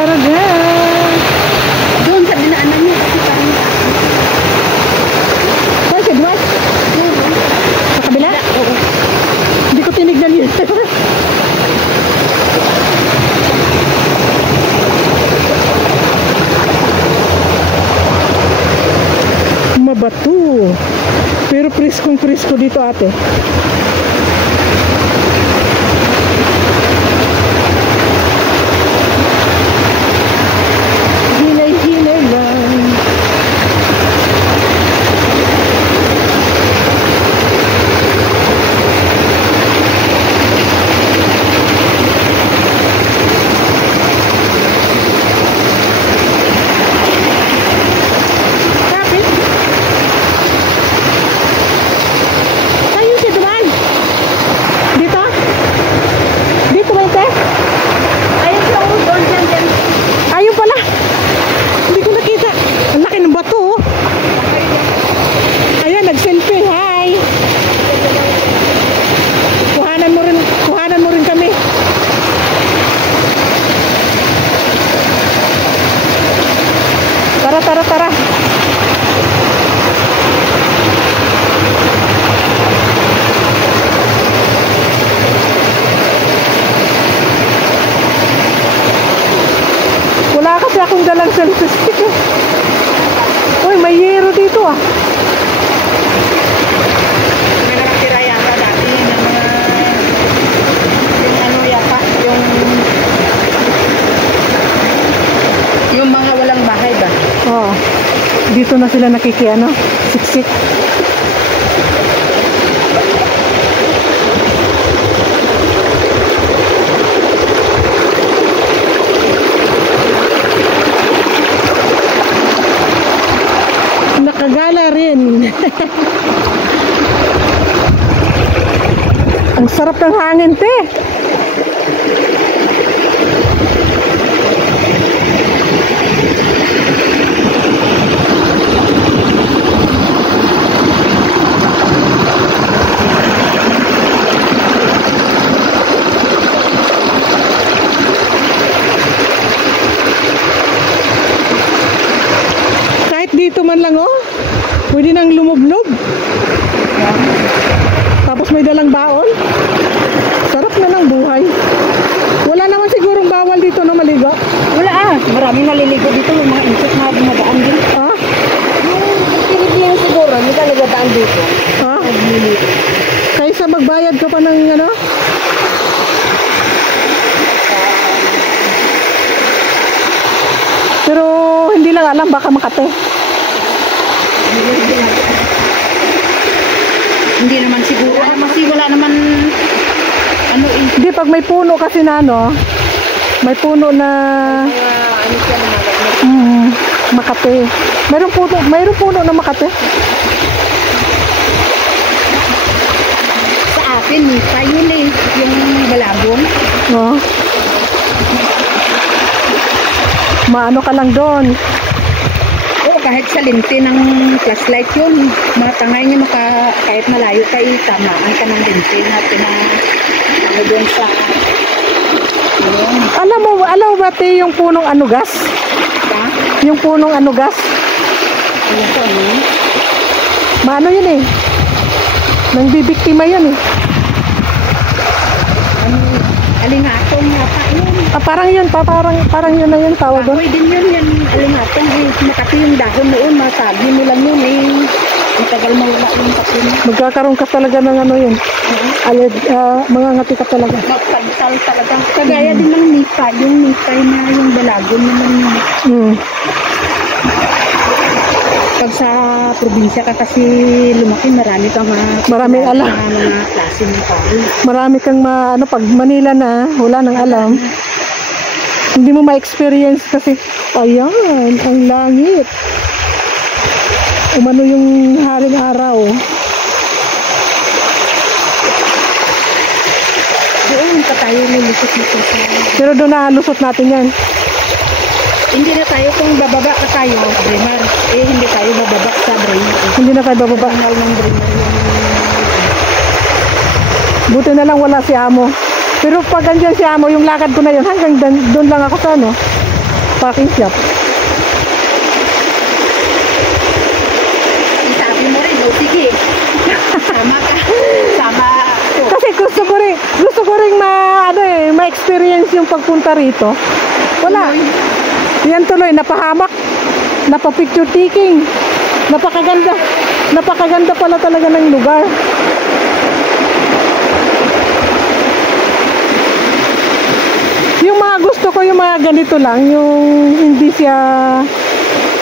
karga. Doon sa dinaanan niyo kasi parang Ay, sa duwas? Sa kabila? oo. Hindi ko tinignan yun. Mabato. Pero priskong-prisko dito ate. Hinay-hinay lang. Bakit? Ayun si Duman. Dito? Dito ba ito? Ayun siya, oh, doon siya dyan. Ayun pala. Hindi ko nakita. Ang laki ng bato. Oh. Ayan, nag-selfie. Hi. Kuhanan mo rin kami. Tara, tara, tara. Wala kasi akong dalang selfie stick eh. Uy, may yero dito ah. May nakatira yata dati ng mga yung ano yata, yung mga walang bahay ba? Oo. Dito na sila nakikiano, siksik. Nakagala rin. Ang sarap ng hangin, te. Kahit dito man lang, oh. Pwede nang lumublob. Tapos may dalang baon. Sarap na ng buhay. Wala naman sigurong bawal dito na maligo. Wala ah, maraming naliligo dito, yung mga insect na dumadaan din. Ha? Yung Pilipino siguro, hindi ka nagadaan dito. Ha? Nagliligo. Kaysa magbayad ka pa ng ano? Pero hindi lang alam, baka Makate. Hindi naman siguro, kasi wala naman ano eh. Hindi, pag may puno kasi na ano, may puno na Ano siya naman, Makate. Mayroong puno na Makate. sa atin, tayo eh, yung balabong. Oh. Maano ka lang doon. Oo, kahit sa linti ng flashlight yun, matangay niya kahit malayo ka tamaan ka ng linti na ano doon sa yun. Alam mo ba te yung punong anugas? Ha? Yung punong anugas? Ano to, ano? Maano yun eh. Nang bibiktima yun eh. Ano, alingatong yata yun. Parang yun pa, parang yun na yun tawag doon. Kahoy din yun, yan alingatong eh. Makati yung dahon noon, masabi nila yun eh. Ang tagal mawala yung kapin. Magkakaroon ka talaga ng ano yun. Mga ngati ka talaga. Magpagtal talaga. Kagaya din ng nipay, yung nipay na yung balagon naman yun. Pag sa probinsya ka kasi lumaki, marami kang Maraming alam. Mga klase ng tao. Marami kang pag Manila na, wala nang alam. Hindi mo ma-experience kasi, ayan, ang langit. Umano yung haring araw. Doon pa tayo nilusot nito. Pero doon na lusot natin yan. Hindi na tayo kung bababa ka tayo, Bremer. Hindi tayo bababa sa Bremer. Hindi na tayo bababa. Bangal ng Bremer yung... Buti na lang wala si Amo. Pero pag andyan si Amo, yung lakad ko na yun, hanggang doon lang ako sa ano. Packing shop. Sabi mo rin, oh, sige. Sama ka. Sama ako. Kasi gusto ko rin ma-experience yung pagpunta rito. Wala. Yan tuloy, napahamak. Napapicture taking. Napakaganda. Napakaganda pala talaga ng lugar. Yung mga gusto ko, yung mga ganito lang, yung hindi siya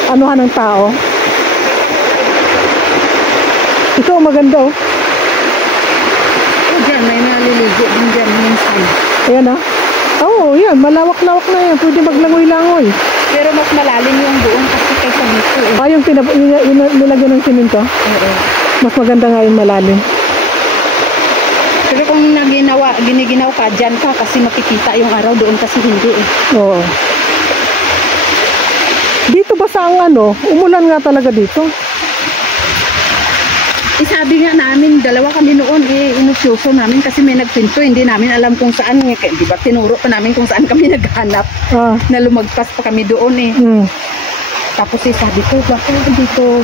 anuhan ng tao. Ito, maganda oh. Diyan, may naliligo din dyan minsan. Ayan ah. Oo, yan. Malawak-lawak na yan. Pwede maglangoy-langoy. Pero mas malalim yung doon kasi kaysa dito eh. Ah, yung nilagyan ng simento? Oo. Mas maganda nga yung malalim. Pero kung giniginaw ka, dyan ka kasi makikita yung araw, doon kasi hindi eh. Oo. Dito ba sa umulan nga talaga dito? Sabi nga namin, dalawa kami noon inusyoso namin kasi may nagpinto, hindi namin alam kung saan. Di ba tinuro pa namin kung saan kami naghanap. Na lumagpas pa kami doon eh. Tapos sabi ko, bakit dito?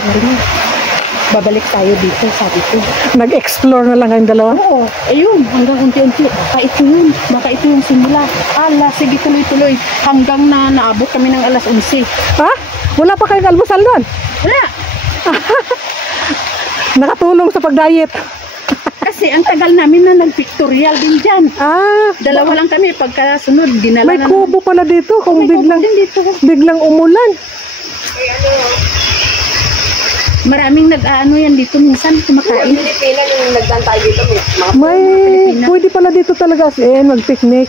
Babalik tayo dito, sabi ko. Nag-explore na lang kayong dalawa? Oo, ayun, hanggang unti-unti. Baka ito yung simula. Ala, sige tuloy-tuloy. Hanggang na naabot kami ng alas 11. Ha? Wala pa kayong almusal doon? Wala. Nakatulong sa pag-diet. Kasi ang tagal namin na nag-pictorial din dyan. Dalawa lang kami. Pagkasunod, dinala may kubo pala dito kung biglang umulan. Maraming nag-ano yan dito minsan kumakain. Pilipinas yung nagdantay dito. Pwede pala dito talaga mag-picnic.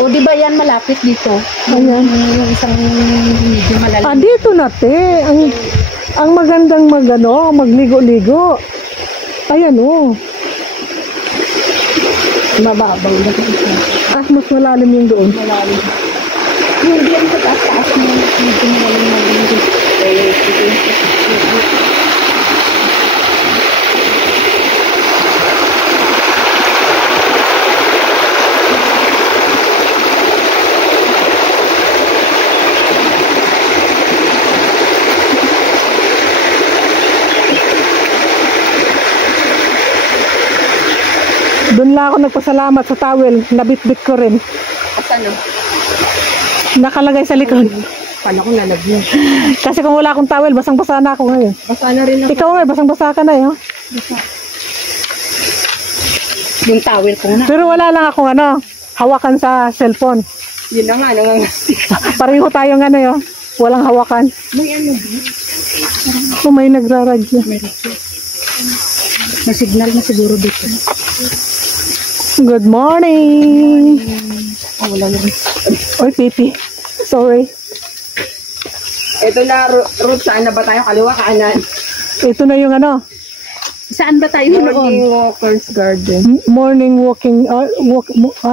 O di ba yan malapit dito? Ayan. Yung isang medyo malalim. Dito na te. Ang magandang magligo-ligo. Ayan oh. Mababaw na ito. Mas malalim yung doon. Malalim. Yung diyan sa taas-taas mo, medyo malalim. Doon lang ako nagpasalamat sa towel. Nabitbit ko rin. Ano? Nakalagay sa likod. Paano ko lalagyan? Kasi kung wala akong towel, basang-basa na ako ngayon. Basa na rin ako. Ikaw nga, basang-basa ka na eh. Oh. Yung towel ko na. Pero wala lang akong hawakan sa cellphone. Yun na nga, Pareho tayong walang hawakan. May May nagraradyo. May signal na siguro dito. Good morning! Wala na rin. Oy, Pipi. Sorry. Ito na, route saan na ba tayo? Kaliwa, kanan? Ito na yung Saan ba tayo noon? Morning Walkers Garden. morning walking.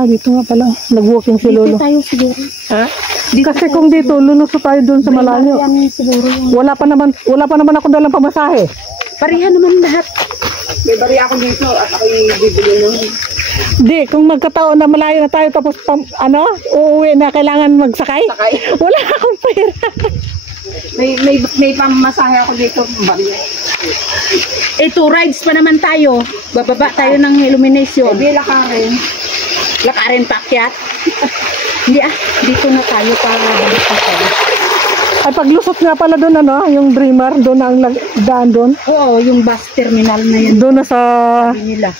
Dito nga pala. Nag-walking si Lolo. Dito tayo siguro. Ha? Kasi kung dito, lulusot tayo doon sa malayo. Siguro yung... Wala pa naman ako dalang pamasahe. Pareha naman lahat. May bari ako dito at ako yung bibili nun. Di, kung magkataon na malayo na tayo tapos uuwi na kailangan magsakay. Sakay. Wala akong pera. May pamasahe ako dito. Bari. 2 rides pa naman tayo. Bababa tayo ng illumination. Hindi, lakarin. Lakarin pakyat. Hindi dito na tayo para balik pa tayo. Ay, paglusot nga pala doon yung Dreamer, doon ang daan doon. Oo, yung bus terminal na yan. Doon na sa... Nila.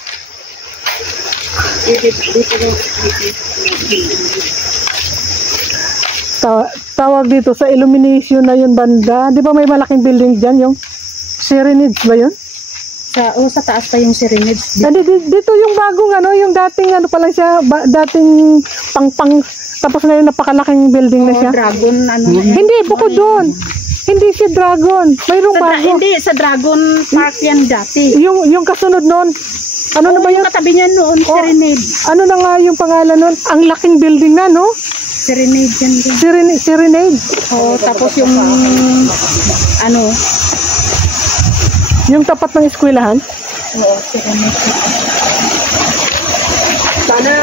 Tawag dito sa illumination na yun banda. Di ba may malaking building dyan yung Serenades ba yun? Sa taas pa yung Serenades. Dito yung bagong yung dating pa lang siya, dating pang tapos ngayon napakalaking building na siya. Dragon Hindi, bukod doon. Hindi siya Dragon. Mayroong bago. Hindi, sa Dragon Park yan dati. Yung kasunod noon. Ano na ba yung yun? katabi niya noon, Serenade. Ano na nga yung pangalan noon? Ang laking building na, no? Serenade yan din. Serenade. Tapos yung yung tapat ng eskwelahan? Oo, Serenade. Sana,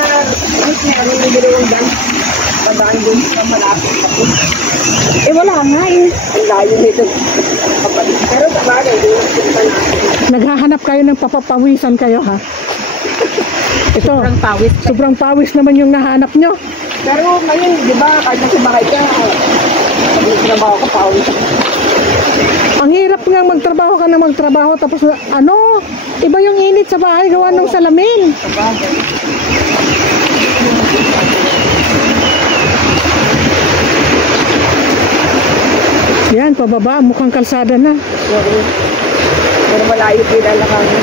may dalawang dance. Nakadaan doon sa malapit ako. Eh wala nga eh. Ang layo nito. Pero sa bagay, doon punta natin. Naghahanap kayo ng papapawisan kayo, ha? Ito, Sobrang pawis. sobrang pawis naman yung nahanap nyo. Pero ngayon, di ba, kahit nasa bahay ka, trabaho ka pa ulit. Ang hirap nga magtrabaho ka na magtrabaho tapos ano, iba yung init sa bahay gawa ng salamin. Sa bagay. Yan, pababa, mukhang kalsada na. Pero malayo pinalakarin.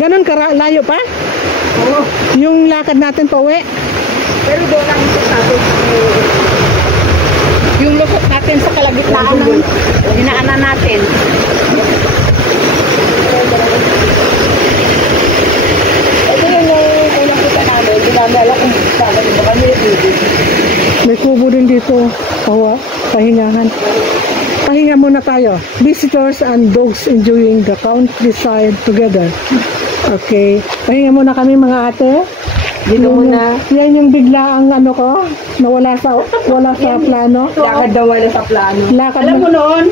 Ganon layo pa? Oo. Yung lakad natin pa uwi. Pero doon lang ito sa atin. Yung lusot natin sa kalagitnaan ng dinaanan natin. Ito yung unang kita namin. Dinamala kung saan ba kami dito. May kubo din dito. Pahingahan. Pahinga muna tayo. Visitors and dogs enjoying the countryside together. Okay. Pahinga muna kami mga ate. Dito muna. Yan yung bigla ang ano ko. Nawala sa plano. Lakad daw wala sa plano. Lakad Alam mo noon,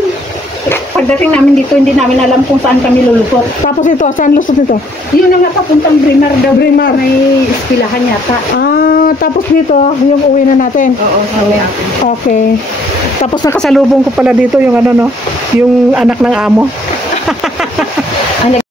pagdating namin dito, hindi namin alam kung saan kami lulusot. Tapos ito, saan lusot ito? Yun ang napapuntang Brimar daw. Brimar. May ispilahan yata. Ah, tapos dito, yung uwi na natin. Oo, sabi ako. Okay. Tapos nakasalubong ko pala dito yung ano no, yung anak ng amo.